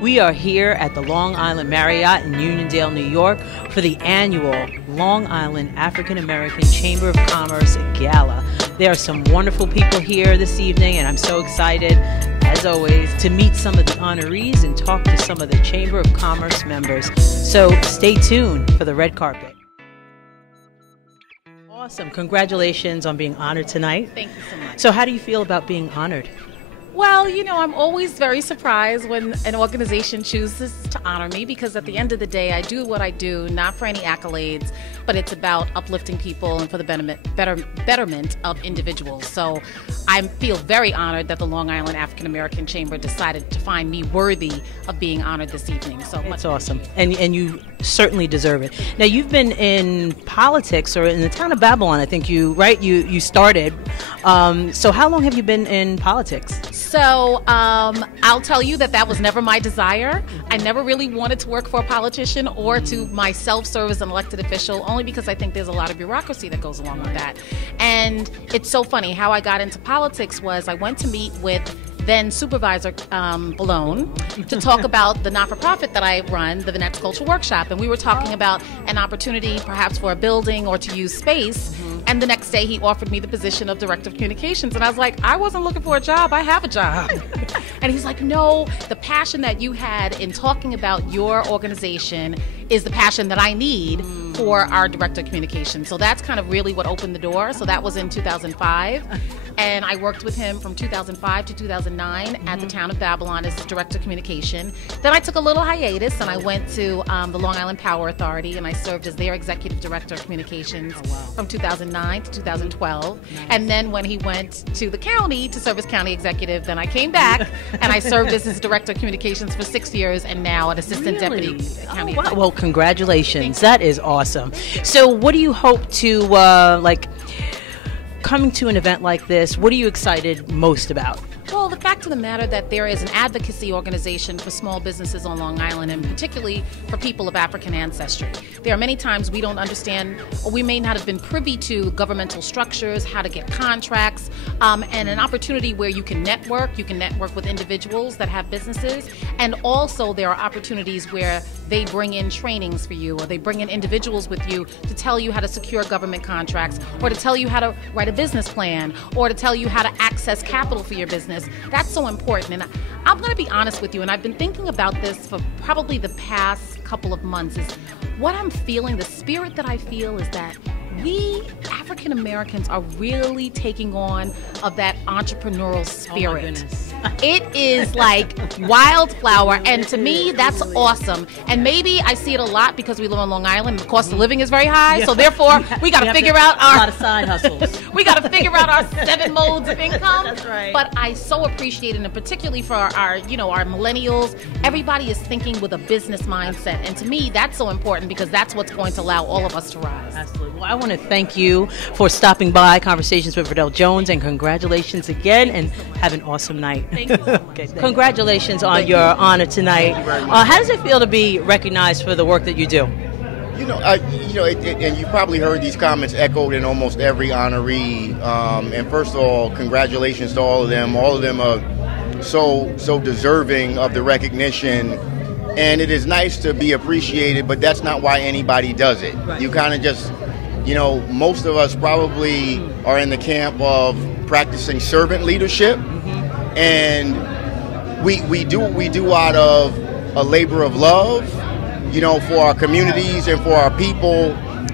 We are here at the Long Island Marriott in Uniondale, New York for the annual Long Island African American Chamber of Commerce Gala. There are some wonderful people here this evening, and I'm so excited, as always, to meet some of the honorees and talk to some of the Chamber of Commerce members. So stay tuned for the red carpet. Awesome. Congratulations on being honored tonight. Thank you so much. So how do you feel about being honored? Well, you know, I'm always very surprised when an organization chooses to honor me, because at the end of the day, I do what I do, not for any accolades, but it's about uplifting people and for the betterment of individuals. So I feel very honored that the Long Island African American Chamber decided to find me worthy of being honored this evening. So it's awesome. And you certainly deserve it. Now, you've been in politics, or in the town of Babylon, I think you started. So how long have you been in politics? So I'll tell you that was never my desire. I never really wanted to work for a politician or to myself serve as an elected official, only because I think there's a lot of bureaucracy that goes along with that. And it's so funny, how I got into politics was I went to meet with then Supervisor Malone to talk about the not-for-profit that I run, the Vanette's Culture Workshop. And we were talking about an opportunity perhaps for a building or to use space. And the next day he offered me the position of Director of Communications. And I was like, I wasn't looking for a job, I have a job. And he's like, no, the passion that you had in talking about your organization is the passion that I need for our Director of Communications. So that's kind of really what opened the door. So that was in 2005. And I worked with him from 2005 to 2009 at the town of Babylon as Director of Communication. Then I took a little hiatus and I went to the Long Island Power Authority, and I served as their Executive Director of Communications from 2009 to 2012. And then when he went to the county to serve as County Executive, then I came back and I served as his Director of Communications for 6 years, and now an Assistant Deputy County Executive. Well, congratulations. That is awesome. So what do you hope to, coming to an event like this, what are you excited most about? Well, the fact of the matter that there is an advocacy organization for small businesses on Long Island, and particularly for people of African ancestry. There are many times we don't understand, or we may not have been privy to governmental structures, how to get contracts, and an opportunity where you can network with individuals that have businesses, and also there are opportunities where they bring in trainings for you, or they bring in individuals with you to tell you how to secure government contracts, or to tell you how to write a business plan, or to tell you how to access capital for your business. That's so important. And I'm going to be honest with you, and I've been thinking about this for probably the past couple of months, is what I'm feeling, the spirit that I feel is that we African Americans are really taking on of that entrepreneurial spirit. Oh my goodness. It is like wildflower, and to me that's awesome. And maybe I see it a lot because we live on Long Island and the cost of living is very high, so therefore we got to figure out a lot of side hustles. We got to figure out our 7 modes of income. That's right. But I so appreciate it, and particularly for our millennials, everybody is thinking with a business mindset, and to me that's so important because that's what's going to allow all of us to rise. Absolutely. Well, I want to thank you for stopping by Conversations with Verdel Jones, and congratulations again, and have an awesome night. Thank you so much. Okay, congratulations on your honor tonight. How does it feel to be recognized for the work that you do? And you probably heard these comments echoed in almost every honoree. And first of all, congratulations to all of them. All of them are so deserving of the recognition. And it is nice to be appreciated, but that's not why anybody does it. Right. You kind of just, most of us probably are in the camp of practicing servant leadership. And we do out of a labor of love, for our communities and for our people,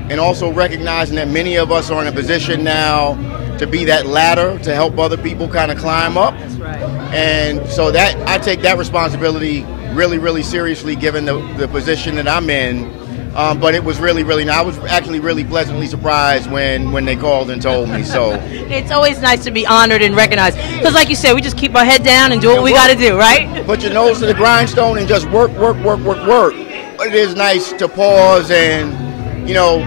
and also recognizing that many of us are in a position now to be that ladder to help other people kind of climb up. That's right. And so that I take that responsibility really, really seriously, given the position that I'm in. But it was really nice. I was actually really pleasantly surprised when they called and told me. So it's always nice to be honored and recognized, because like you said, we just keep our head down and do what we got to do, right? Put your nose to the grindstone and just work. But it is nice to pause and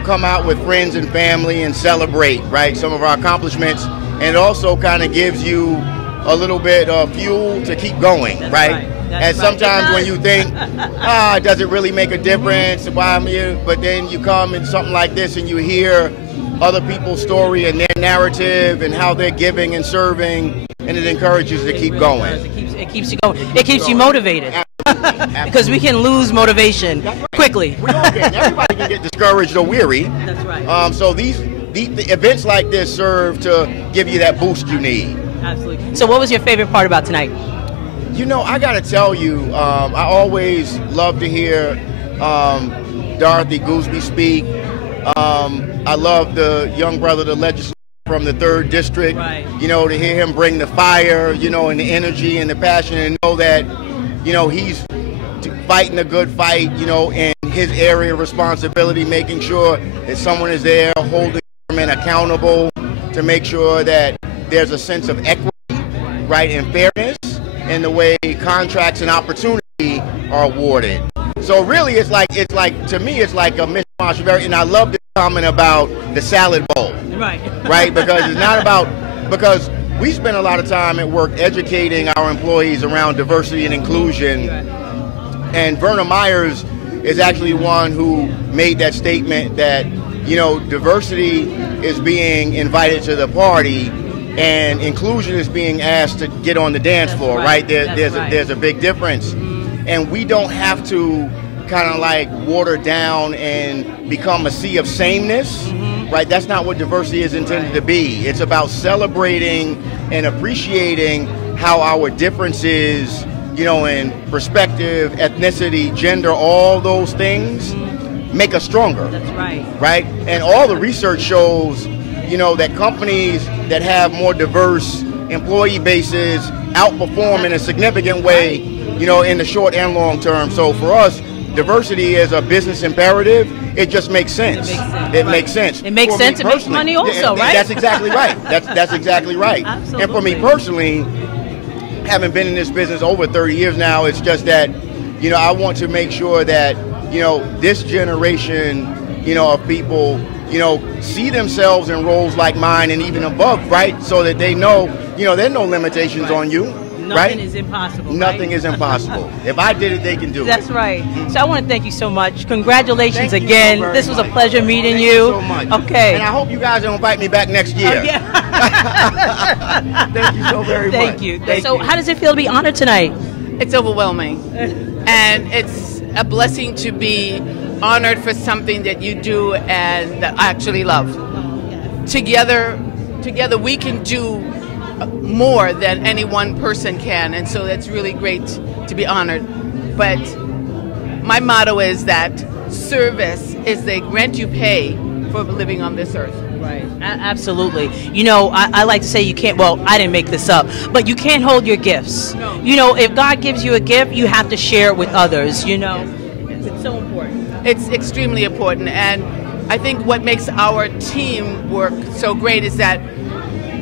come out with friends and family and celebrate, right, some of our accomplishments, and it also kind of gives you a little bit of fuel to keep going. That's right? And sometimes when you think, does it really make a difference? Why am I? But then you come in something like this and you hear other people's story and their narrative and how they're giving and serving, and it encourages you to keep going. It keeps you going. It keeps you motivated. Because we can lose motivation quickly. We all can. Everybody can get discouraged or weary. That's right. So the events like this serve to give you that boost you need. Absolutely. So what was your favorite part about tonight? You know, I got to tell you, I always love to hear Dorothy Gooseby speak. I love the young brother, the legislator from the 3rd District. Right. You know, to hear him bring the fire, you know, and the energy and the passion, and know that, you know, he's fighting a good fight, you know, in his area of responsibility, making sure that someone is there holding government accountable to make sure that there's a sense of equity, right, and fairness in the way contracts and opportunity are awarded. So really, it's like to me, it's like a mishmash. And I love the comment about the salad bowl, Right. right? Because it's not about, because we spend a lot of time at work educating our employees around diversity and inclusion. And Verna Myers is actually one who made that statement that, you know, diversity is being invited to the party and inclusion is being asked to get on the dance floor, right? There's a big difference. And we don't have to kind of like water down and become a sea of sameness, right? That's not what diversity is intended to be. It's about celebrating and appreciating how our differences, you know, in perspective, ethnicity, gender, all those things make us stronger. That's right. Right? And all the research shows, you know, that companies that have more diverse employee bases outperform in a significant way, you know, in the short and long term. So for us, diversity is a business imperative. It just makes sense. It makes sense. It makes sense. It makes money also, right? That's exactly right. That's exactly right. Absolutely. And for me personally, having been in this business over 30 years now, it's just that, you know, I want to make sure that, you know, this generation, you know, of people, you know, see themselves in roles like mine and even above, right? So that they know, you know, there are no limitations on you. Nothing is impossible. Nothing is impossible. If I did it, they can do it. That's right. So I want to thank you so much. Congratulations Thank you again. so very This was a much. pleasure meeting Thank you. so much. Okay. And I hope you guys will invite me back next year. Thank you so very much. Thank you. So how does it feel to be honored tonight? It's overwhelming. And it's a blessing to be honored for something that you do and that I actually love. Together we can do more than any one person can, and so that's really great to be honored. But my motto is that service is the rent you pay for living on this earth. Right. Absolutely. You know, I like to say you can't, well, I didn't make this up, but you can't hold your gifts. No. You know, if God gives you a gift, you have to share it with others, you know. It's so important. It's extremely important, and I think what makes our team work so great is that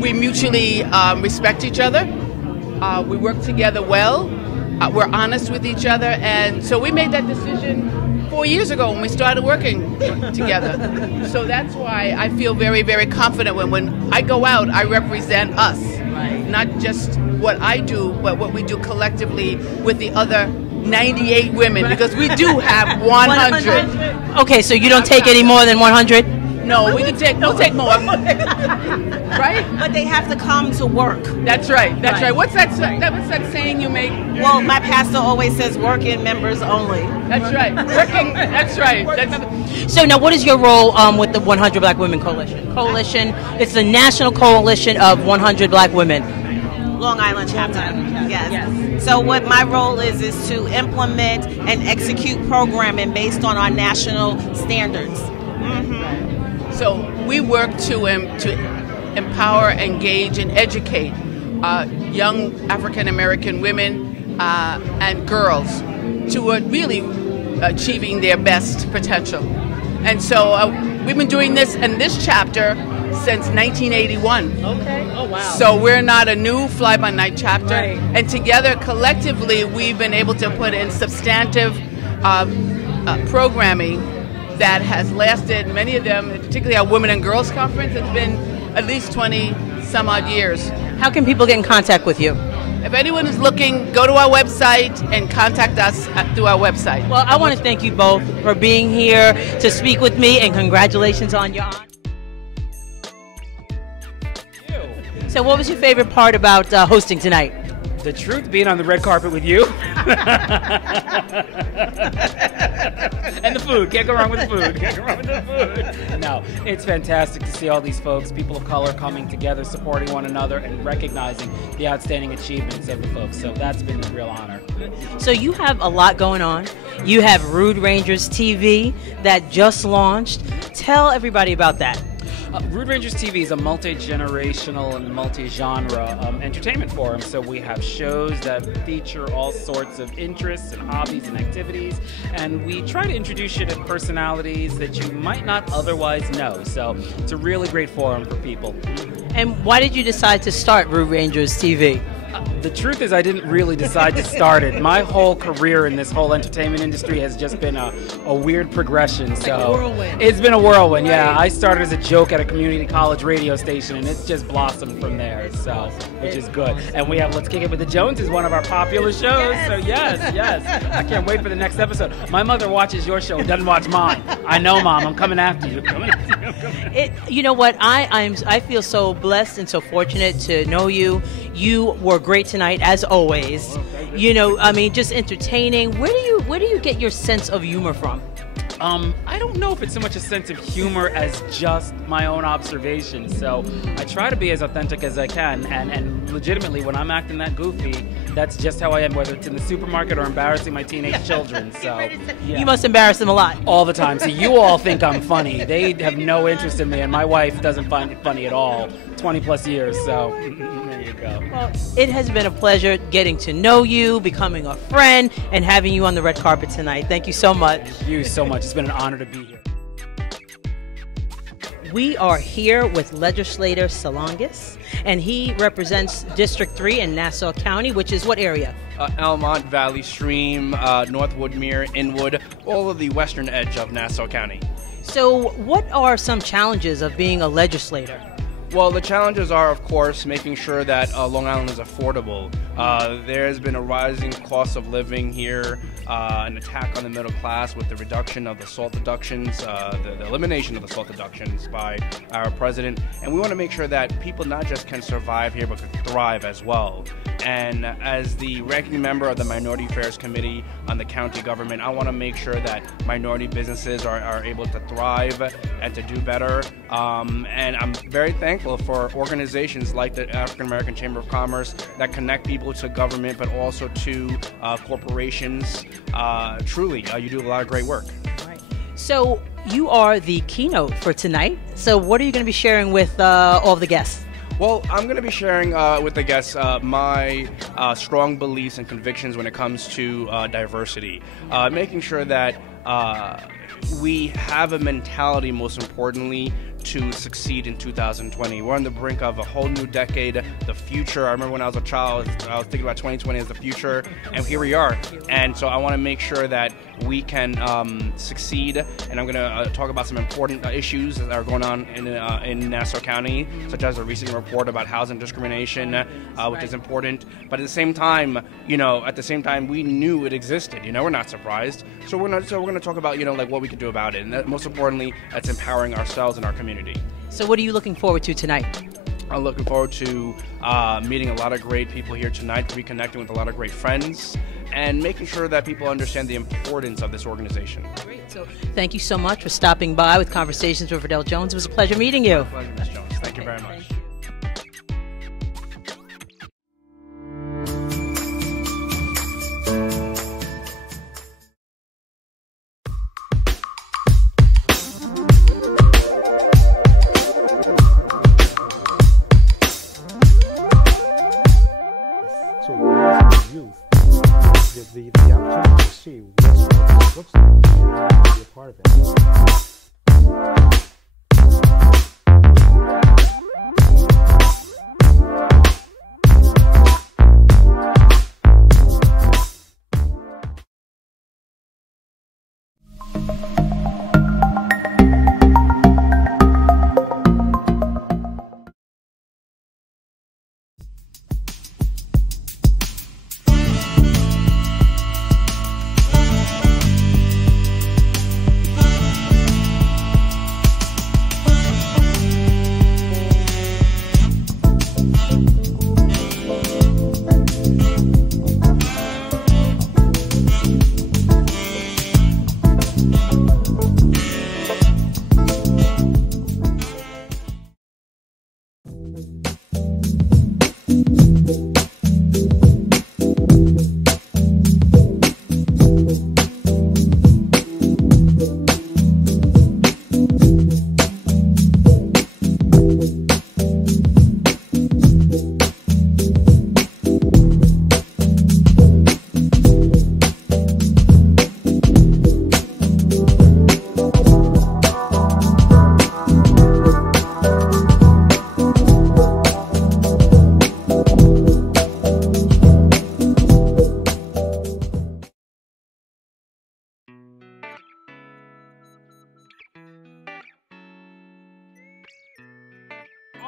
we mutually respect each other. We work together well. We're honest with each other, and so we made that decision 4 years ago when we started working together. So that's why I feel very, very confident when I go out, I represent us. Right. Not just what I do, but what we do collectively with the other 98 women, because we do have 100. Okay, so you don't take any more than 100? No, we'll take more. Right? But they have to come to work. That's right. That's right. What's that saying you make? Well, my pastor always says working members only. That's right. Working. That's right. So now what is your role with the 100 Black Women Coalition? It's the national coalition of 100 Black women. Long Island chapter. Yes. So what my role is to implement and execute programming based on our national standards. So we work to empower, engage, and educate young African American women and girls to really achieving their best potential. And so we've been doing this in this chapter since 1981. Okay. Oh, wow. So we're not a new fly-by-night chapter. Right. And together, collectively, we've been able to put in substantive programming that has lasted, many of them, particularly our Women and Girls Conference, has been at least 20 some odd years. How can people get in contact with you? If anyone is looking, go to our website and contact us through our website. Well, I want to thank you both for being here to speak with me, and congratulations on your honor. So what was your favorite part about hosting tonight? The truth being on the red carpet with you. And the food. Can't go wrong with the food. Can't go wrong with the food. No, it's fantastic to see all these folks, people of color, coming together, supporting one another, and recognizing the outstanding achievements of the folks. So that's been a real honor. So you have a lot going on. You have Rude Rangers TV that just launched. Tell everybody about that. Rude Rangers TV is a multi-generational and multi-genre entertainment forum. So we have shows that feature all sorts of interests and hobbies and activities, and we try to introduce you to personalities that you might not otherwise know. So it's a really great forum for people. And why did you decide to start Rude Rangers TV? The truth is, I didn't really decide to start it. My whole career in this whole entertainment industry has just been a weird progression. So like a whirlwind. It's been a whirlwind, yeah. I started as a joke at a community college radio station, and it's just blossomed from there. So, which is good. And we have Let's Kick It with the Joneses, one of our popular shows. Yes. So yes, I can't wait for the next episode. My mother watches your show, doesn't watch mine. I know, Mom. I'm coming after you. You know what? I feel so blessed and so fortunate to know you. You were great tonight, as always. You know, I mean, just entertaining. Where do you get your sense of humor from? I don't know if it's so much a sense of humor as just my own observation. So I try to be as authentic as I can, and legitimately, when I'm acting that goofy, that's just how I am, whether it's in the supermarket or embarrassing my teenage children. So yeah. You must embarrass them a lot. All the time. So you all think I'm funny. They have no interest in me, and my wife doesn't find it funny at all. 20 plus years, so there you go. Well, it has been a pleasure getting to know you, becoming a friend, and having you on the red carpet tonight. Thank you so much. Thank you so much. It's been an honor to be here. We are here with legislator Salongas, and he represents District 3 in Nassau County, which is what area? Elmont, Valley Stream, North Woodmere, Inwood, all of the western edge of Nassau County. So what are some challenges of being a legislator? Well, the challenges are, of course, making sure that Long Island is affordable. There has been a rising cost of living here, an attack on the middle class with the reduction of the SALT deductions, the elimination of the SALT deductions by our president. And we want to make sure that people not just can survive here, but can thrive as well. And as the ranking member of the Minority Affairs Committee on the county government, I want to make sure that minority businesses are able to thrive and to do better. And I'm very thankful for organizations like the African American Chamber of Commerce that connect people to government, but also to corporations. Truly, you do a lot of great work. Right. So you are the keynote for tonight. So what are you going to be sharing with all of the guests? Well, I'm going to be sharing with the guests my strong beliefs and convictions when it comes to diversity, making sure that we have a mentality, most importantly, to succeed in 2020. We're on the brink of a whole new decade, the future. I remember when I was a child, I was thinking about 2020 as the future, and here we are. And so I want to make sure that we can succeed, and I'm going to talk about some important issues that are going on in Nassau County, such as a recent report about housing discrimination, which is important. But at the same time, we knew it existed. We're not surprised. So we're going to talk about, like what we can do about it. And most importantly, that's empowering ourselves and our community. So what are you looking forward to tonight? I'm looking forward to meeting a lot of great people here tonight, reconnecting with a lot of great friends, and making sure that people understand the importance of this organization. Great. So thank you so much for stopping by with Conversations with Verdel Jones. It was a pleasure meeting you. My pleasure, Ms. Jones. Thank you very much. The opportunity to see what it looks like and be a part of it.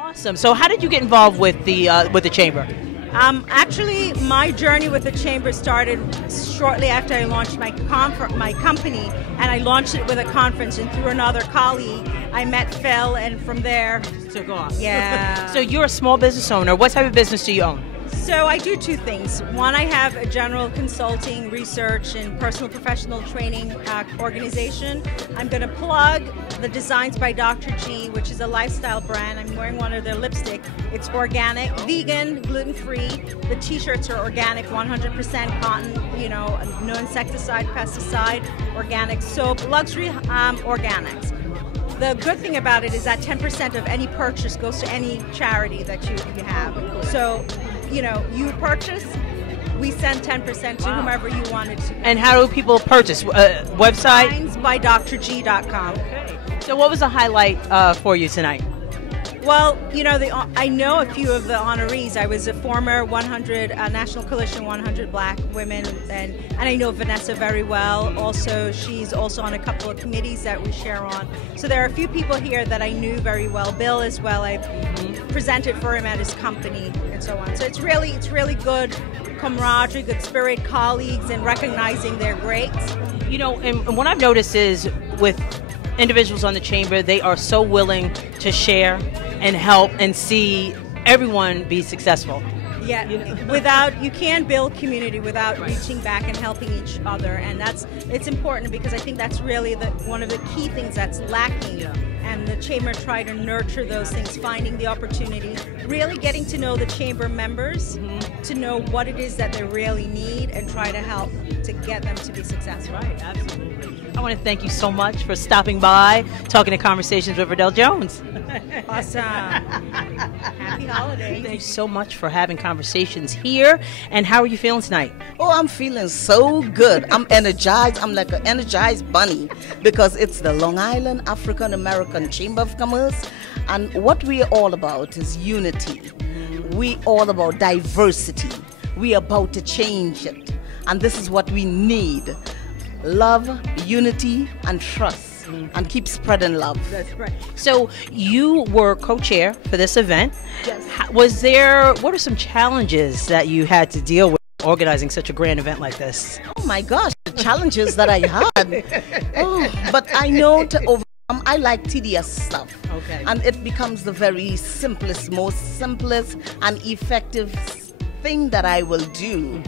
Awesome. So how did you get involved with the chamber? Actually, my journey with the chamber started shortly after I launched my company, and I launched it with a conference. And through another colleague, I met Phil, and from there, Took off. yeah. So you're a small business owner. What type of business do you own? So I do two things. One, I have a general consulting, research, and personal professional training organization. I'm going to plug the Designs by Dr. G, which is a lifestyle brand. I'm wearing one of their lipstick. It's organic, vegan, gluten-free. The t-shirts are organic, 100% cotton, no insecticide, pesticide, organic soap, luxury organics. The good thing about it is that 10% of any purchase goes to any charity that you have. So, you purchase, we send 10% to whomever you wanted to. And how do people purchase? Website? DesignsByDrG.com. Okay. So what was the highlight for you tonight? Well, I know a few of the honorees. I was a former 100 National Coalition 100 Black Women, and I know Vanessa very well. Also, she's also on a couple of committees that we share on. So there are a few people here that I knew very well. Bill as well. I presented for him at his company and so on. So it's really good camaraderie, good spirit, colleagues, and recognizing their greats. And what I've noticed is with individuals on the chamber, they are so willing to share and help and see everyone be successful. Yeah, you can't build community without reaching back and helping each other, and it's important because I think that's really one of the key things that's lacking. And the chamber try to nurture those things, finding the opportunity, really getting to know the chamber members, to know what it is that they really need, and try to help to get them to be successful. Right, absolutely. I want to thank you so much for stopping by, talking to Conversations with Verdel Jones. Awesome. Happy holidays. Thank you so much for having conversations here. And how are you feeling tonight? Oh, I'm feeling so good. I'm energized. I'm like an energized bunny because it's the Long Island African American Chamber of Commerce. And what we're all about is unity. We're all about diversity. We're about to change it. And this is what we need. Love, unity, and trust, and keep spreading love. That's right. So you were co-chair for this event. Yes. What are some challenges that you had to deal with organizing such a grand event like this? Oh my gosh, the challenges that I had. But I know to overcome. I like tedious stuff. Okay. And it becomes the very most simplest and effective thing that I will do.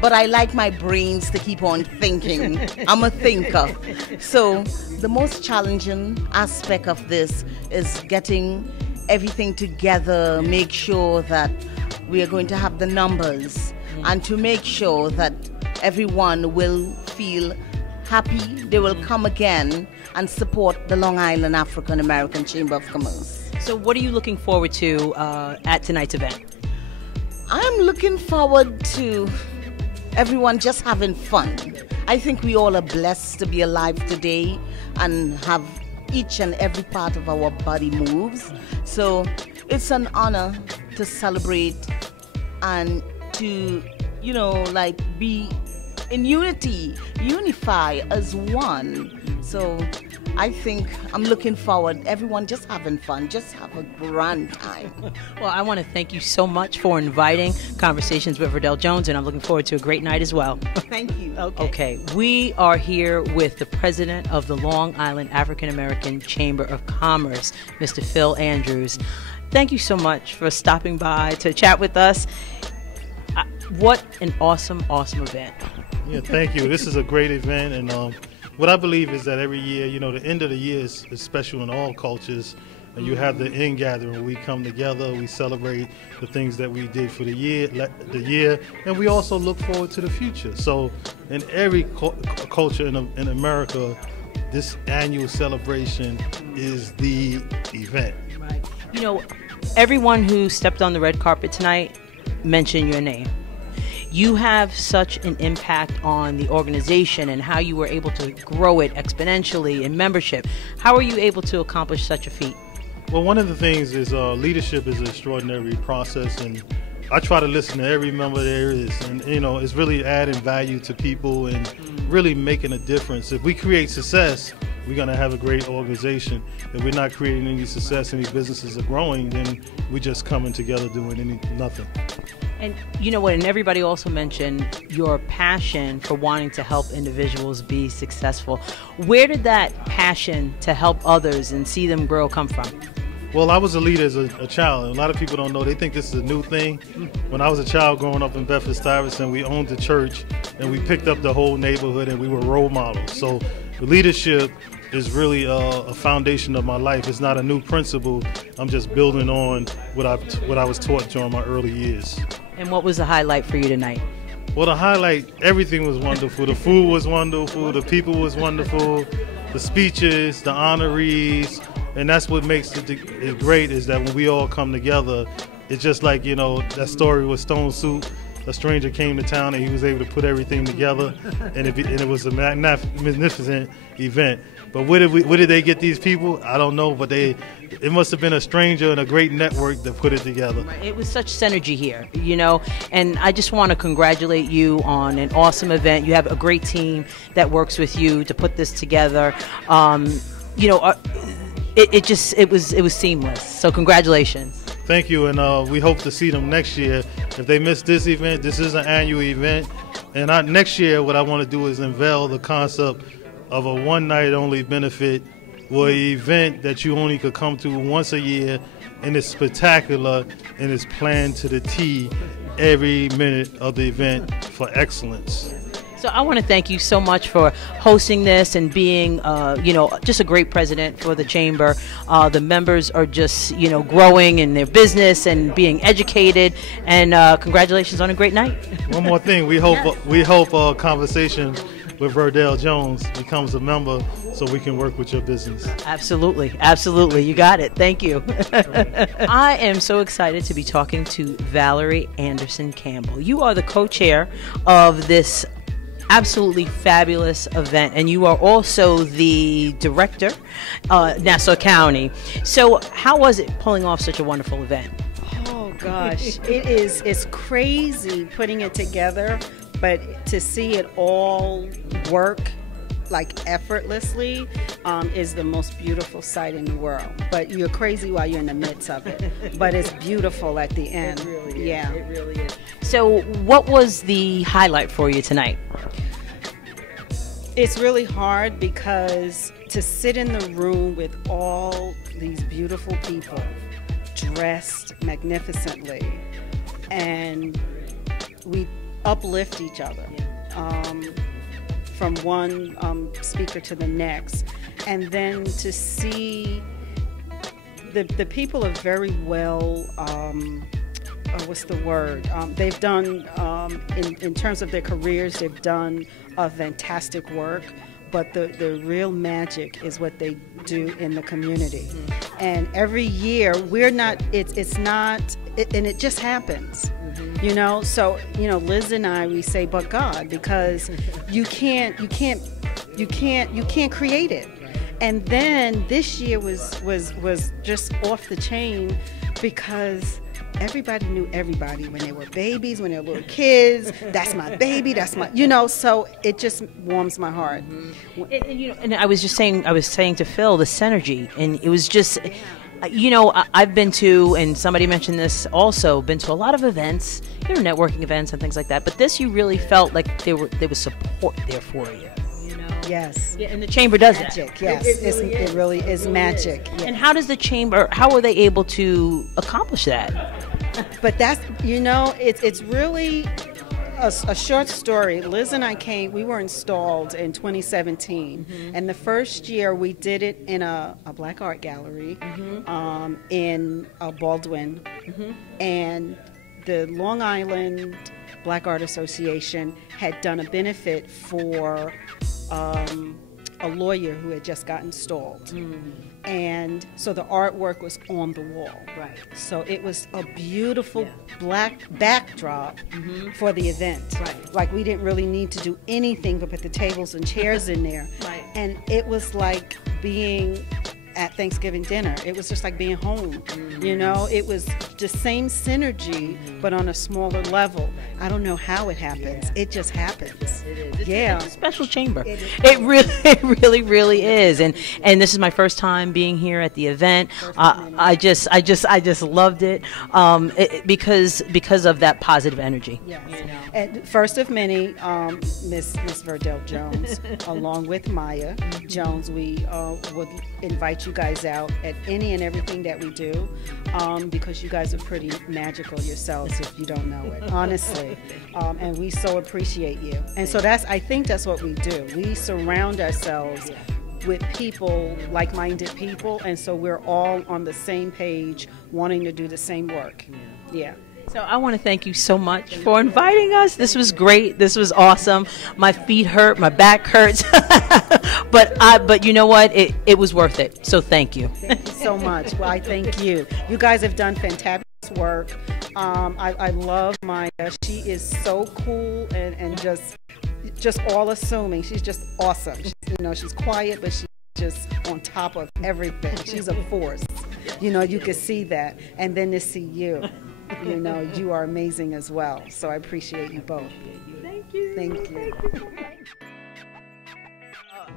But I like my brains to keep on thinking. I'm a thinker. So the most challenging aspect of this is getting everything together, make sure that we are going to have the numbers, and to make sure that everyone will feel happy, they will come again and support the Long Island African American Chamber of Commerce. So what are you looking forward to at tonight's event? I'm looking forward to everyone just having fun. I think we all are blessed to be alive today and have each and every part of our body moves. So it's an honor to celebrate and to, be in unity, unify as one. So I think I'm looking forward, everyone just having fun, just have a grand time. Well, I want to thank you so much for inviting Conversations with Verdel Jones, and I'm looking forward to a great night as well. Thank you. Okay, we are here with the president of the Long Island African American Chamber of Commerce, Mr. Phil Andrews. Thank you so much for stopping by to chat with us. What an awesome event. Yeah, thank you. This is a great event, and what I believe is that every year, the end of the year is special in all cultures. And you have the end gathering. We come together, we celebrate the things that we did for the year, and we also look forward to the future. So in every culture in America, this annual celebration is the event. Right. Everyone who stepped on the red carpet tonight mentioned your name. You have such an impact on the organization and how you were able to grow it exponentially in membership. How are you able to accomplish such a feat? Well, one of the things is leadership is an extraordinary process, and I try to listen to every member there is, and it's really adding value to people and really making a difference. If we create success, we're going to have a great organization. If we're not creating any success, any businesses are growing, then we're just coming together doing nothing. And you know what, and everybody also mentioned your passion for wanting to help individuals be successful. Where did that passion to help others and see them grow come from? Well, I was a leader as a child. A lot of people don't know. They think this is a new thing. When I was a child growing up in Bedford-Stuyvesant, we owned the church, and we picked up the whole neighborhood, and we were role models. So leadership is really a foundation of my life. It's not a new principle. I'm just building on what I was taught during my early years. And what was the highlight for you tonight? Well, the highlight, everything was wonderful. The food was wonderful. The people was wonderful. The speeches, the honorees. And that's what makes it great, is that when we all come together, it's just like, you know, that story with Stone Soup. A stranger came to town and he was able to put everything together, and it was a magnificent event. But where did they get these people? I don't know, but it must have been a stranger and a great network that put it together. It was such synergy here, you know, and I just want to congratulate you on an awesome event. You have a great team that works with you to put this together. You know, it was seamless. So congratulations. Thank you, and we hope to see them next year. If they miss this event, this is an annual event, and next year what I want to do is unveil the concept of a one-night-only benefit, or an event that you only could come to once a year, and it's spectacular, and it's planned to the T every minute of the event for excellence. So I want to thank you so much for hosting this and being, you know, just a great president for the chamber. The members are just, you know, growing in their business and being educated. And congratulations on a great night. One more thing, we hope a conversation with Verdel Jones becomes a member, so we can work with your business. Absolutely, absolutely. You got it. Thank you. I am so excited to be talking to Valerie Anderson Campbell. You are the co-chair of this absolutely fabulous event, and you are also the director, Nassau County. So how was it pulling off such a wonderful event? Oh gosh, it's crazy putting it together, but to see it all work like effortlessly is the most beautiful sight in the world. But you're crazy while you're in the midst of it, but it's beautiful at the end. It really is. Yeah, it really is. So what was the highlight for you tonight? It's really hard because to sit in the room with all these beautiful people dressed magnificently, and we uplift each other from one speaker to the next, and then to see the people are very well what's the word? They've done, in terms of their careers, they've done a fantastic work, but the real magic is what they do in the community. Mm-hmm. And every year, it's not, and it just happens. Mm-hmm. You know, so, you know, Liz and I, we say, but God, because you can't create it. And then this year was just off the chain because everybody knew everybody when they were babies, when they were little kids. That's my baby. That's my, you know. So it just warms my heart. Mm-hmm. And, you know, and I was saying to Phil, the synergy, and it was just, you know, I've been to, and somebody mentioned this also, been to a lot of events, you know, networking events and things like that. But this, you really felt like there was support there for you. Yes. Yeah, and the chamber does magic, that. Yes, it really is magic. Yes. And how does the chamber, how are they able to accomplish that? But that's, you know, it's really a short story. Liz and I we were installed in 2017. Mm-hmm. And the first year we did it in a black art gallery in Baldwin. Mm-hmm. And the Long Island Black Art Association had done a benefit for a lawyer who had just got installed. Mm. And so the artwork was on the wall. Right. So it was a beautiful black backdrop for the event. Right. Like we didn't really need to do anything but put the tables and chairs in there. Right. And it was like being at Thanksgiving dinner. It was just like being home. You know, it was the same synergy, but on a smaller level. I don't know how it happens. It just happens. Yeah. It's a special chamber. It really is. And this is my first time being here at the event. I just loved it, because of that positive energy. Yes. And first of many, Miss Verdel Jones, along with Maya Jones, we would invite you guys out at any and everything that we do, because you guys are pretty magical yourselves, if you don't know it, honestly. And we so appreciate you. And so I think that's what we do. We surround ourselves with people, like-minded people, and so we're all on the same page, wanting to do the same work. Yeah. So I want to thank you so much for inviting us. This was great. This was awesome. My feet hurt, my back hurts, but you know what? It was worth it. So thank you. Thank you so much. Well, I thank you. You guys have done fantabulous work. I love Maya. She is so cool and just all assuming. She's just awesome. She's quiet, but she's just on top of everything. She's a force. You can see that. And then to see you. You are amazing as well. So I appreciate you both. Thank you. Thank you.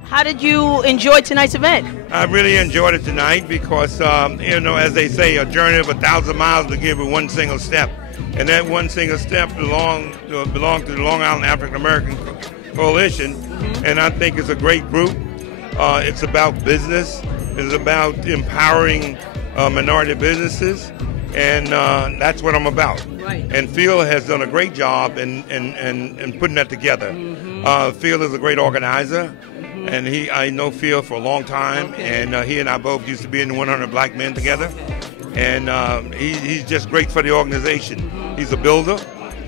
How did you enjoy tonight's event? I really enjoyed it tonight because, as they say, a journey of 1,000 miles begins with one single step. And that one single step belongs to the Long Island African American Coalition. And I think it's a great group. It's about business. It's about empowering minority businesses. And that's what I'm about. Right. And Phil has done a great job in putting that together. Phil is a great organizer, and I know Phil for a long time, and he and I both used to be in the 100 Black Men together. And he's just great for the organization. He's a builder,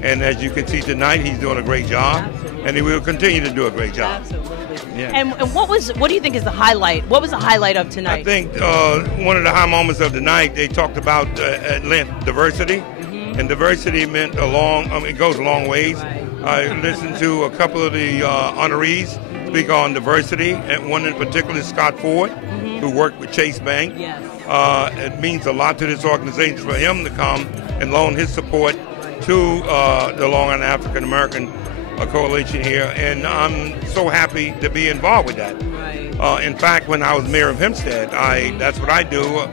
and as you can see tonight, he's doing a great job, and he will continue to do a great job. Absolutely. Yeah. And what do you think is the highlight? What was the highlight of tonight? I think one of the high moments of the night, they talked about at length diversity, and diversity meant it goes a long ways. I listened to a couple of the honorees speak on diversity, and one in particular is Scott Ford, who worked with Chase Bank. Yes. It means a lot to this organization for him to come and loan his support to the Long Island African American Coalition here, and I'm so happy to be involved with that. Right. In fact, when I was mayor of Hempstead, that's what I do.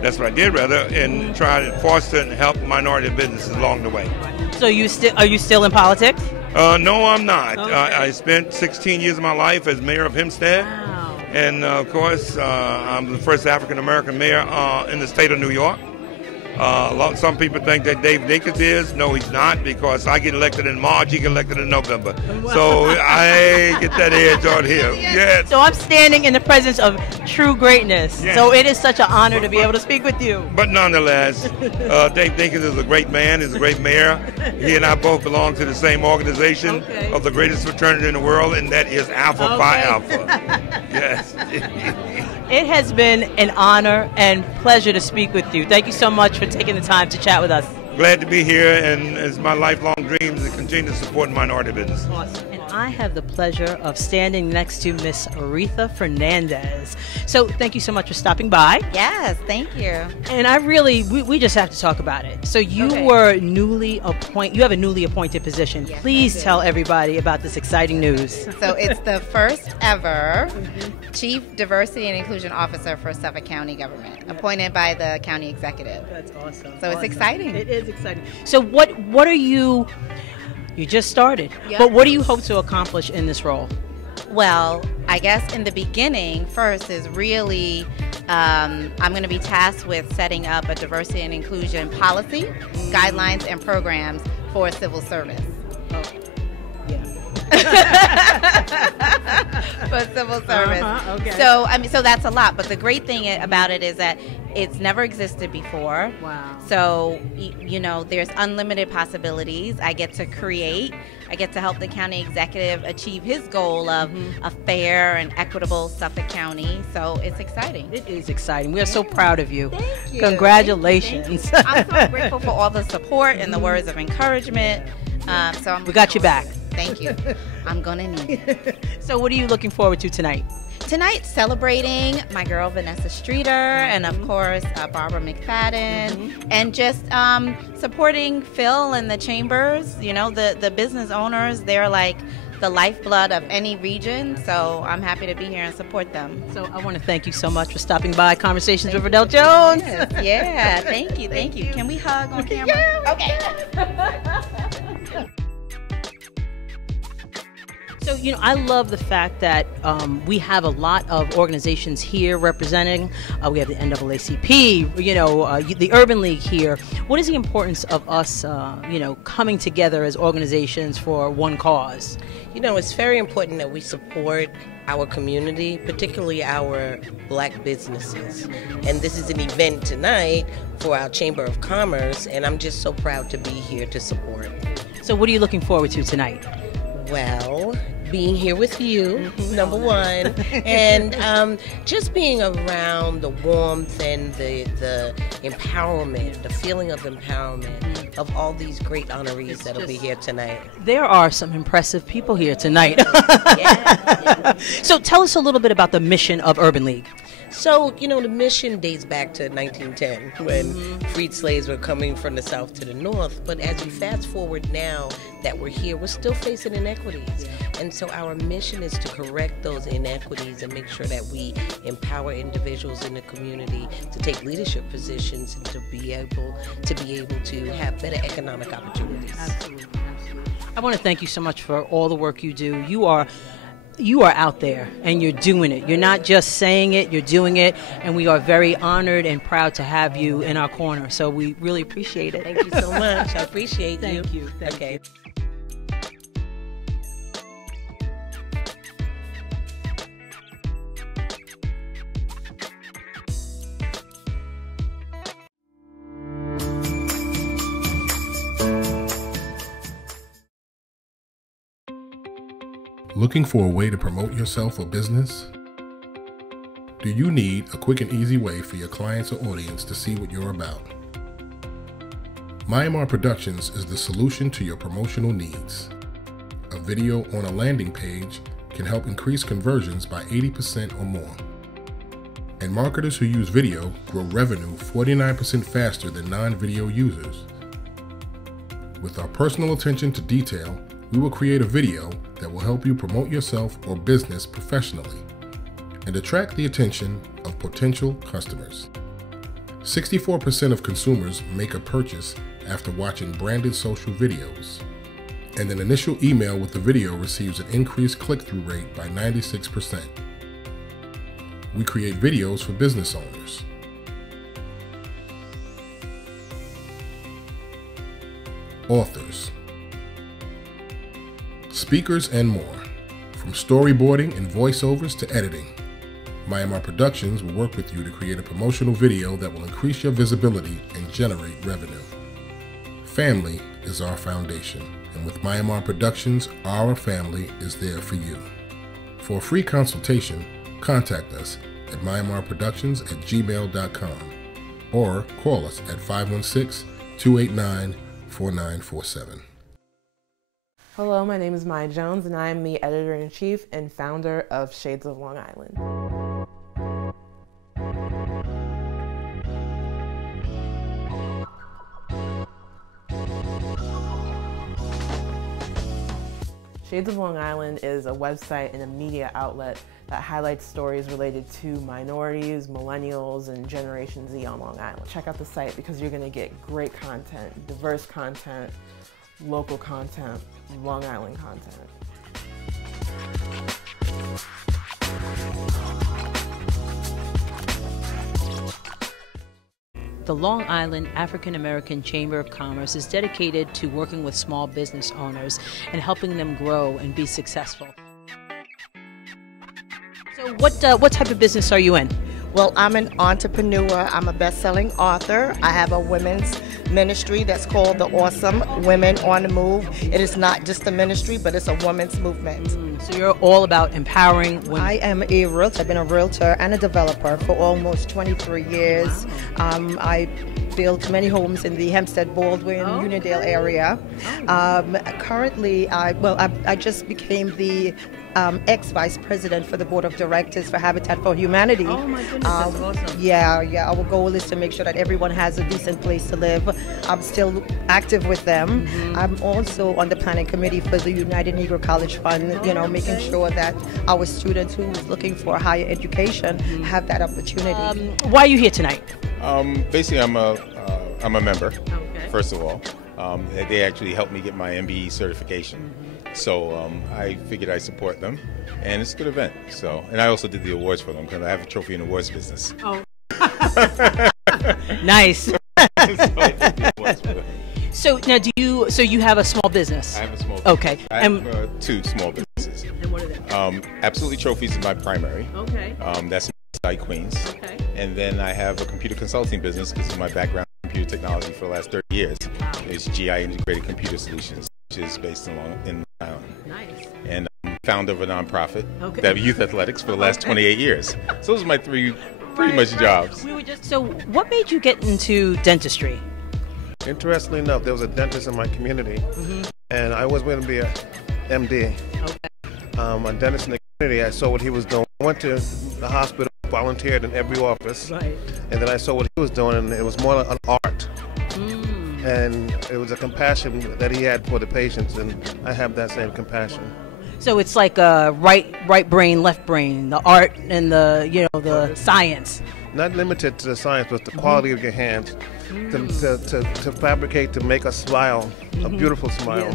That's what I did, rather, and try to foster and help minority businesses along the way. So are you still in politics? No, I'm not. Okay. I spent 16 years of my life as mayor of Hempstead. Wow. And, of course, I'm the first African-American mayor in the state of New York. Some people think that Dave Dinkins is. No, he's not, because I get elected in March, he get elected in November. Wow. So I get that edge on him. Yes. So I'm standing in the presence of true greatness. Yes. So it is such an honor to be able to speak with you. But nonetheless, Dave Dinkins is a great man. He's a great mayor. He and I both belong to the same organization of the greatest fraternity in the world, and that is Alpha Phi Alpha. Yes. It has been an honor and pleasure to speak with you. Thank you so much for taking the time to chat with us. Glad to be here, and it's my lifelong dream to continue to support minority business. Awesome. And I have the pleasure of standing next to Miss Aretha Fernandez. So thank you so much for stopping by. Yes, thank you. And we just have to talk about it. So you were you have a newly appointed position. Yes, Please tell everybody about this exciting news. So it's the first ever Chief Diversity and Inclusion Officer for Suffolk County government, appointed by the county executive. That's awesome. So it's exciting. It is exciting. So what are you just started, Yep. but what do you hope to accomplish in this role? Well, I guess in the beginning, first is really, I'm going to be tasked with setting up a diversity and inclusion policy, guidelines, and programs for civil service. Oh, yeah. For civil service. Okay. So that's a lot. But the great thing about it is that it's never existed before. Wow. So, there's unlimited possibilities. I get to create. I get to help the county executive achieve his goal of a fair and equitable Suffolk County. So it's exciting. It is exciting. We are so proud of you. Thank you. Congratulations. I'm so grateful for all the support and the words of encouragement. We got you back. Thank you. I'm going to need it. So what are you looking forward to tonight? Tonight, celebrating my girl Vanessa Streeter and, of course, Barbara McFadden, and just supporting Phil and the chambers. You know, the business owners, they're like the lifeblood of any region, so I'm happy to be here and support them. So I want to thank you so much for stopping by Conversations with Verdel Jones. Yes, yeah, thank you. Can we hug on camera? Yeah, okay. So, you know, I love the fact that we have a lot of organizations here representing. We have the NAACP, you know, the Urban League here. What is the importance of us, you know, coming together as organizations for one cause? You know, it's very important that we support our community, particularly our black businesses. And this is an event tonight for our Chamber of Commerce, and I'm just so proud to be here to support. So what are you looking forward to tonight? Well, being here with you, number one, and just being around the warmth and the empowerment, the feeling of empowerment of all these great honorees that'll be here tonight. There are some impressive people here tonight. So tell us a little bit about the mission of Urban League. So, you know, the mission dates back to 1910 when freed slaves were coming from the south to the north. But as we fast forward now that we're here, we're still facing inequities. And so our mission is to correct those inequities and make sure that we empower individuals in the community to take leadership positions and to be able to have better economic opportunities. Absolutely. I want to thank you so much for all the work you do. You are out there and you're doing it. You're not just saying it, you're doing it, and we are very honored and proud to have you in our corner. So we really appreciate it. Thank you so much. I appreciate you. Thank you. Okay. Looking for a way to promote yourself or business? Do you need a quick and easy way for your clients or audience to see what you're about? Myanmar Productions is the solution to your promotional needs. A video on a landing page can help increase conversions by 80% or more. And marketers who use video grow revenue 49% faster than non-video users. With our personal attention to detail, we will create a video that will help you promote yourself or business professionally and attract the attention of potential customers. 64% of consumers make a purchase after watching branded social videos, and an initial email with the video receives an increased click-through rate by 96%. We create videos for business owners, authors, speakers, and more. From storyboarding and voiceovers to editing, Myanmar Productions will work with you to create a promotional video that will increase your visibility and generate revenue. Family is our foundation, and with Myanmar Productions, our family is there for you. For a free consultation, contact us at myanmarproductions@gmail.com or call us at 516-289-4947. Hello, my name is Maya Jones, and I am the editor-in-chief and founder of Shades of Long Island. Shades of Long Island is a website and a media outlet that highlights stories related to minorities, millennials, and Generation Z on Long Island. Check out the site because you're going to get great content, diverse content, local content, Long Island content. The Long Island African American Chamber of Commerce is dedicated to working with small business owners and helping them grow and be successful. So what type of business are you in? Well, I'm an entrepreneur. I'm a best-selling author. I have a women's ministry that's called the Awesome Women on the Move. It is not just a ministry, but it's a women's movement. So you're all about empowering women. I am a realtor. I've been a realtor and a developer for almost 23 years. I built many homes in the Hempstead, Baldwin, Uniondale area. Currently, I just became the ex-vice president for the board of directors for Habitat for Humanity. Oh my goodness, that's awesome. Yeah. Our goal is to make sure that everyone has a decent place to live. I'm still active with them. I'm also on the planning committee for the United Negro College Fund, making sure that our students who are looking for higher education have that opportunity. Why are you here tonight? Basically, I'm a member, first of all. They actually helped me get my MBE certification. So I figured I'd support them, and it's a good event. So, and I also did the awards for them because I have a trophy and awards business. Oh, nice. So now, So you have a small business? I have a small business. Okay. I have 2 small businesses. And what are they? Absolutely Trophies is my primary. Okay. That's in Side Queens. Okay. And then I have a computer consulting business. This is my background in computer technology for the last 30 years. It's GI Integrated Computer Solutions, which is based in Long Island. Nice. And I'm founder of a nonprofit that have youth athletics for the last 28 years. So those are my 3 pretty much jobs. So what made you get into dentistry? Interestingly enough, there was a dentist in my community, and I was going to be a MD. A dentist in the community. I saw what he was doing. I went to the hospital, volunteered in every office, and then I saw what he was doing, and it was more an art. And it was a compassion that he had for the patients, and I have that same compassion. So it's like a right brain, left brain, the art and the science. Not limited to the science, but the quality of your hands. To fabricate, to make a smile, a beautiful smile.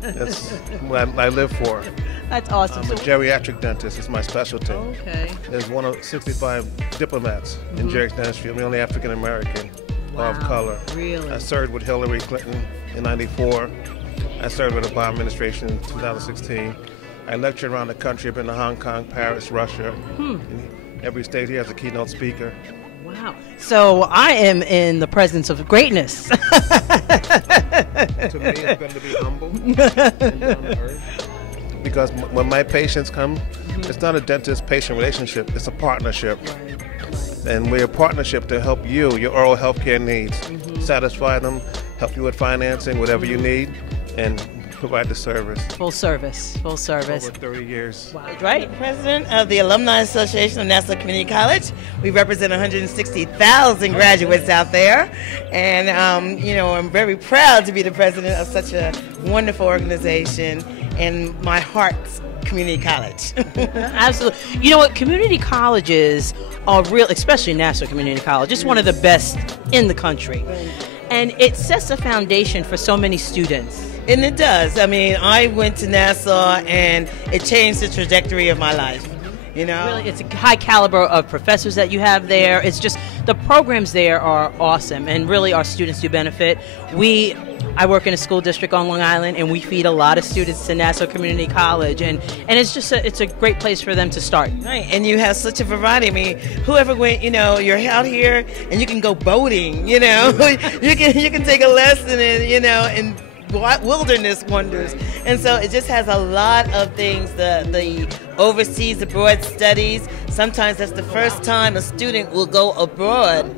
That's what I live for. That's awesome. I'm a geriatric dentist. It's my specialty. Okay. There's one of 65 diplomats in geriatric dentistry. I'm the only African American of color. Really? I served with Hillary Clinton in '94. I served with the Obama administration in 2016. I lectured around the country. I've been to Hong Kong, Paris, Russia. In every state here as a keynote speaker. Wow. So I am in the presence of greatness. To me, it's better to be humble and down to earth. Because when my patients come, it's not a dentist-patient relationship. It's a partnership. And we're a partnership to help you, your oral health care needs, satisfy them, help you with financing, whatever you need, and provide the service. Full service. Over 30 years. Wow. Right, president of the Alumni Association of Nassau Community College. We represent 160,000 graduates out there, and I'm very proud to be the president of such a wonderful organization and my heart's community college. Absolutely. You know what? Community colleges are real, especially Nassau Community College. It's one of the best in the country, and it sets a foundation for so many students. And it does. I mean, I went to Nassau, and it changed the trajectory of my life. Really, it's a high caliber of professors that you have there. It's just the programs there are awesome, and really our students do benefit. I work in a school district on Long Island, and we feed a lot of students to Nassau Community College, and it's just it's a great place for them to start. Right, and you have such a variety. I mean, whoever went, you're out here, and you can go boating. you can take a lesson in wilderness wonders, and so it just has a lot of things. The overseas abroad studies, sometimes that's the first time a student will go abroad,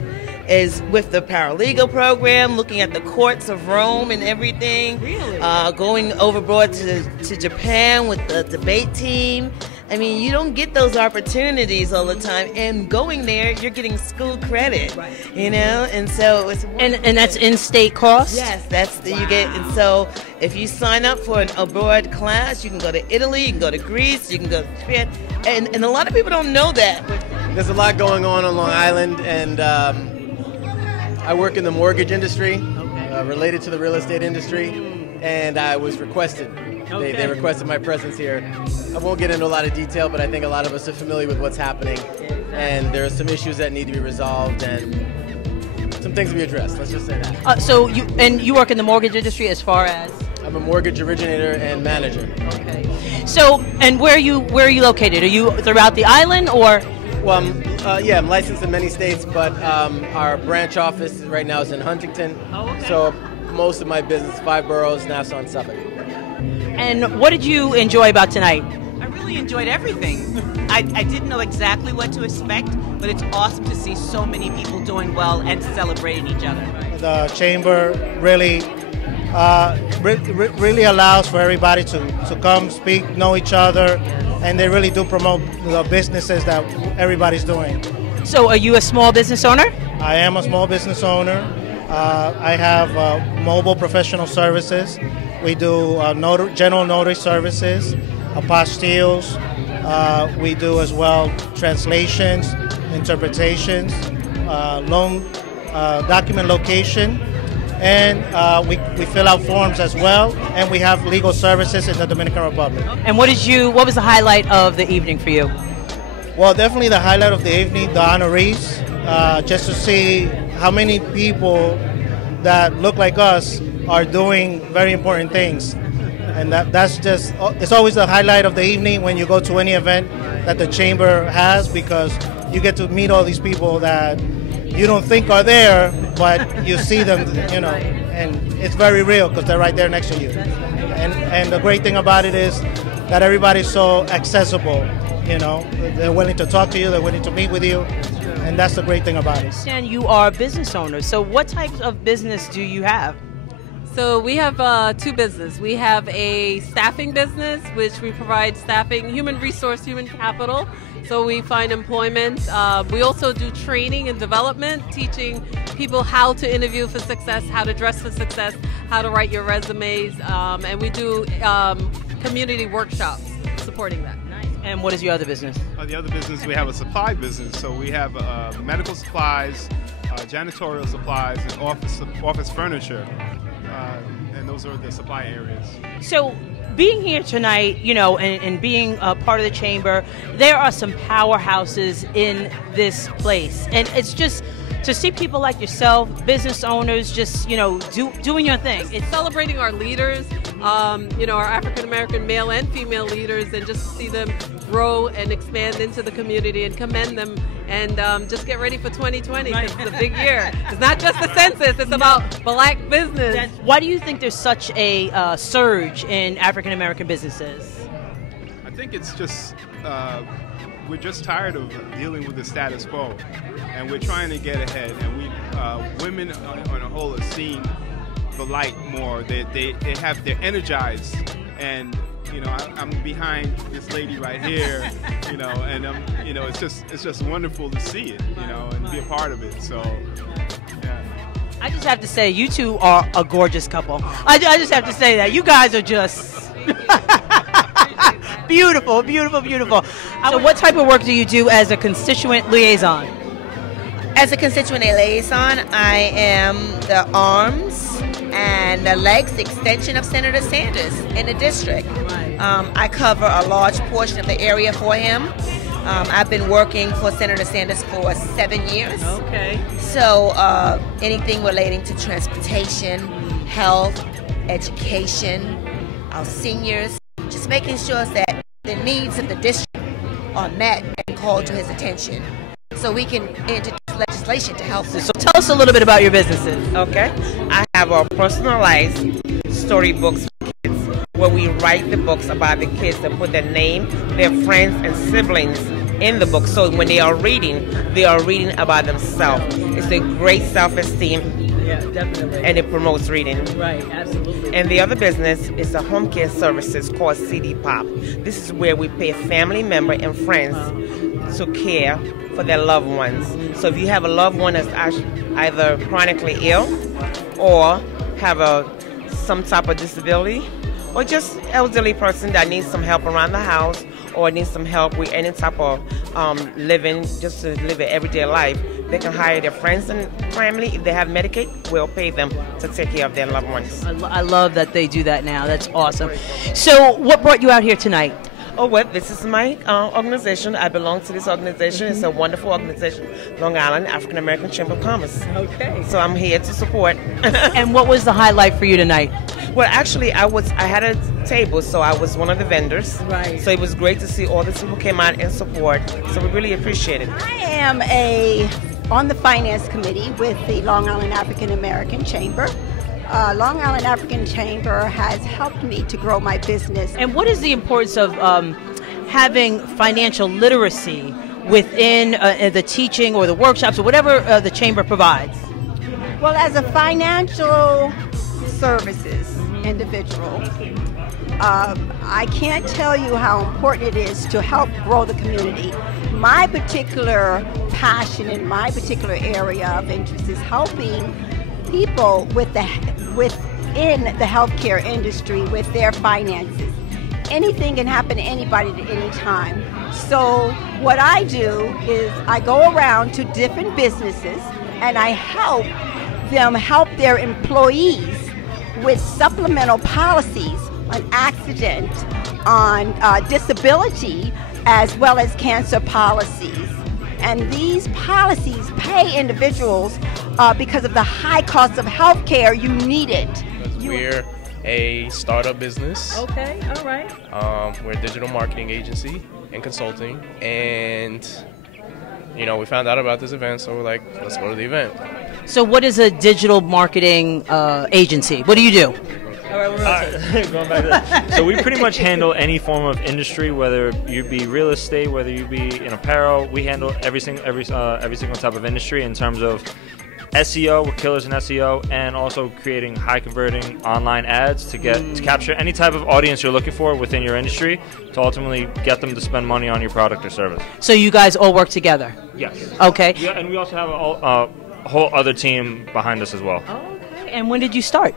is with the paralegal program, looking at the courts of Rome and everything. Really? Going overboard to Japan with the debate team. I mean, you don't get those opportunities all the time, and going there, you're getting school credit, and so it's and that's in-state cost. Yes, you get, and so if you sign up for an abroad class, you can go to Italy, you can go to Greece, you can go to Japan, and a lot of people don't know that. There's a lot going on Long Island, and I work in the mortgage industry, related to the real estate industry, and I was requested. They requested my presence here. I won't get into a lot of detail, but I think a lot of us are familiar with what's happening, and there are some issues that need to be resolved and some things to be addressed. Let's just say that. So you work in the mortgage industry as far as? I'm a mortgage originator and manager. Okay. So, and where are you located? Are you throughout the island, or? Well, I'm licensed in many states, but our branch office right now is in Huntington. Oh, okay. So most of my business, 5 boroughs, Nassau and Suffolk. And what did you enjoy about tonight? really enjoyed everything. I didn't know exactly what to expect, but it's awesome to see so many people doing well and celebrating each other. The chamber really really allows for everybody to come, speak, know each other, and they really do promote the businesses that everybody's doing. So are you a small business owner? I am a small business owner. I have mobile professional services. We do general notary services, apostilles. We do as well translations, interpretations, loan document location, and we fill out forms as well, and we have legal services in the Dominican Republic. And what was the highlight of the evening for you? Well, definitely the highlight of the evening, the honorees, just to see how many people that look like us are doing very important things. And that's just, it's always the highlight of the evening when you go to any event that the chamber has, because you get to meet all these people that you don't think are there, but you see them, and it's very real because they're right there next to you. And the great thing about it is that everybody's so accessible, they're willing to talk to you, they're willing to meet with you, and that's the great thing about it. And you are a business owner, so what types of business do you have? So we have two businesses. We have a staffing business, which we provide staffing, human resource, human capital. So we find employment. We also do training and development, teaching people how to interview for success, how to dress for success, how to write your resumes, and we do community workshops supporting that. And what is your other business? The other business, we have a supply business. So we have medical supplies, janitorial supplies, and office furniture. And those are the supply areas. So being here tonight, and being a part of the chamber, there are some powerhouses in this place. And it's just to see people like yourself, business owners, just, doing your thing. It's celebrating our leaders, our African-American male and female leaders, and just to see them grow and expand into the community and commend them, and just get ready for 2020. It's a big year. It's not just the census, it's about black business. Why do you think there's such a surge in African-American businesses? I think it's just, we're just tired of dealing with the status quo, and we're trying to get ahead, and women on a whole are seeing the light more. They're energized, and I'm behind this lady right here, and it's just wonderful to see it, and be a part of it. So, yeah. I just have to say, you two are a gorgeous couple. I just have to say that you guys are just beautiful, beautiful, beautiful. So, what type of work do you do as a constituent liaison? As a constituent liaison, I am the arms and the legs extension of Senator Sanders in the district. I cover a large portion of the area for him. I've been working for Senator Sanders for 7 years. Okay. So anything relating to transportation, health, education, our seniors, just making sure that the needs of the district are met and called to his attention, so we can introduce legislation to help them. So tell us a little bit about your businesses. Okay. I have a personalized storybooks for kids, where we write the books about the kids and put their name, their friends, and siblings in the book. So when they are reading about themselves. It's a great self-esteem. Yeah, definitely. And it promotes reading. Right, absolutely. And the other business is a home care services called CD Pop. This is where we pay a family member and friends to care for their loved ones. So if you have a loved one that's either chronically ill or have some type of disability, or just elderly person that needs some help around the house or needs some help with any type of living, just to live an everyday life, they can hire their friends and family. If they have Medicaid, we'll pay them to take care of their loved ones. I love that they do that now. That's awesome. So what brought you out here tonight? Oh, well, this is my organization. I belong to this organization. It's a wonderful organization, Long Island African American Chamber of Commerce. Okay. So I'm here to support. And what was the highlight for you tonight? Well, actually, I had a table, so I was one of the vendors. Right. So it was great to see all the people came out and support. So we really appreciate it. I am on the finance committee with the Long Island African American Chamber. Long Island African Chamber has helped me to grow my business. And what is the importance of having financial literacy within the teaching or the workshops or whatever the chamber provides? Well, as a financial services individual, I can't tell you how important it is to help grow the community. My particular passion in my particular area of interest is helping people within the healthcare industry with their finances. Anything can happen to anybody at any time. So what I do is I go around to different businesses and I help them help their employees with supplemental policies on accident, on disability, as well as cancer policies. And these policies pay individuals because of the high cost of health care. You need it. We're a startup business. Okay, all right. We're a digital marketing agency and consulting. And, you know, we found out about this event, so we're like, let's go to the event. So what is a digital marketing agency? What do you do? Going back to that. So we pretty much handle any form of industry, whether you be real estate, whether you be in apparel. We handle every single type of industry in terms of SEO. We're killers in SEO, and also creating high converting online ads to capture any type of audience you're looking for within your industry to ultimately get them to spend money on your product or service. So you guys all work together? Yes. Okay. Yeah, and we also have a whole other team behind us as well. Okay. And when did you start?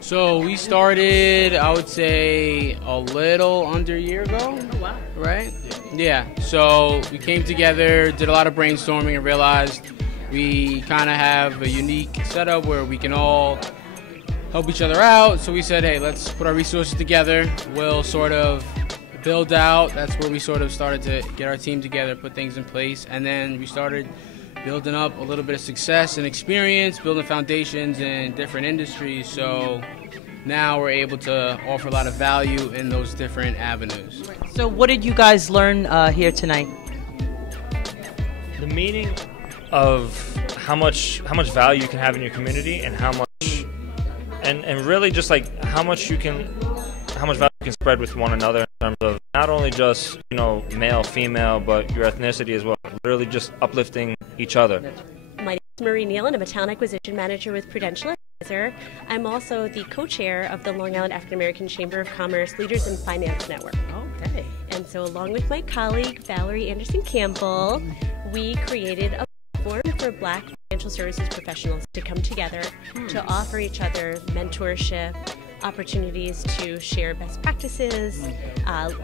So we started, I would say, a little under a year ago. Oh, wow. Right? Yeah. So we came together, did a lot of brainstorming, and realized we kind of have a unique setup where we can all help each other out. So we said, hey, let's put our resources together. We'll sort of build out. That's where we sort of started to get our team together, put things in place. And then we started building up a little bit of success and experience, building foundations in different industries. So now we're able to offer a lot of value in those different avenues. So what did you guys learn here tonight? The meaning of how much value you can have in your community, and how much, and really just like how much value you can spread with one another in terms of not only just, you know, male, female, but your ethnicity as well. Literally just uplifting each other. My name is Marie Neal, and I'm a talent acquisition manager with Prudential Advisor. I'm also the co-chair of the Long Island African American Chamber of Commerce Leaders in Finance Network. Okay. And so along with my colleague Valerie Anderson Campbell, we created a platform for Black financial services professionals to come together to offer each other mentorship, opportunities to share best practices,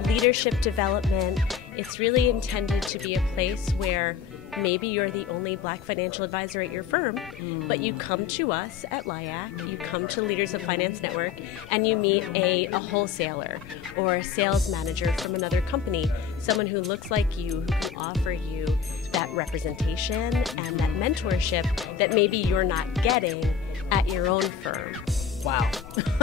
leadership development. It's really intended to be a place where maybe you're the only Black financial advisor at your firm, but you come to us at LIAC, you come to Leaders of Finance Network, and you meet a wholesaler or a sales manager from another company, someone who looks like you, who can offer you that representation and that mentorship that maybe you're not getting at your own firm. Wow.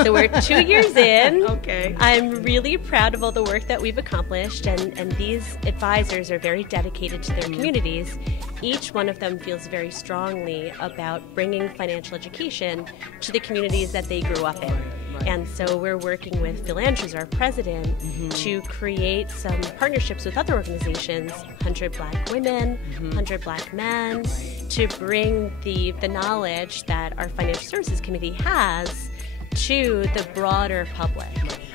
So we're 2 years in. Okay. I'm really proud of all the work that we've accomplished, and these advisors are very dedicated to their communities. Each one of them feels very strongly about bringing financial education to the communities that they grew up in. And so we're working with Phil Andrews, our president, to create some partnerships with other organizations, 100 Black Women, 100 Black Men, to bring the knowledge that our Financial Services Committee has to the broader public.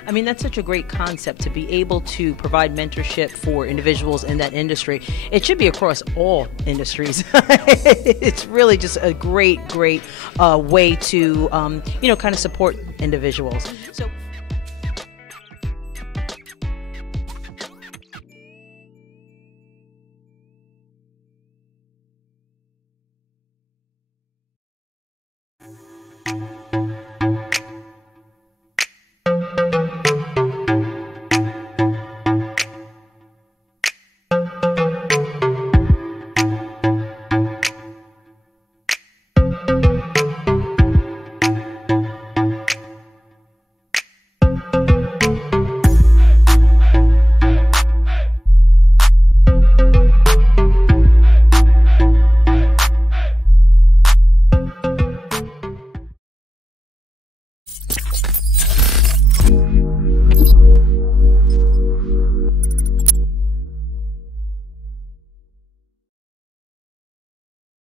I mean, that's such a great concept to be able to provide mentorship for individuals in that industry. It should be across all industries. It's really just a great way to, kind of support individuals. So.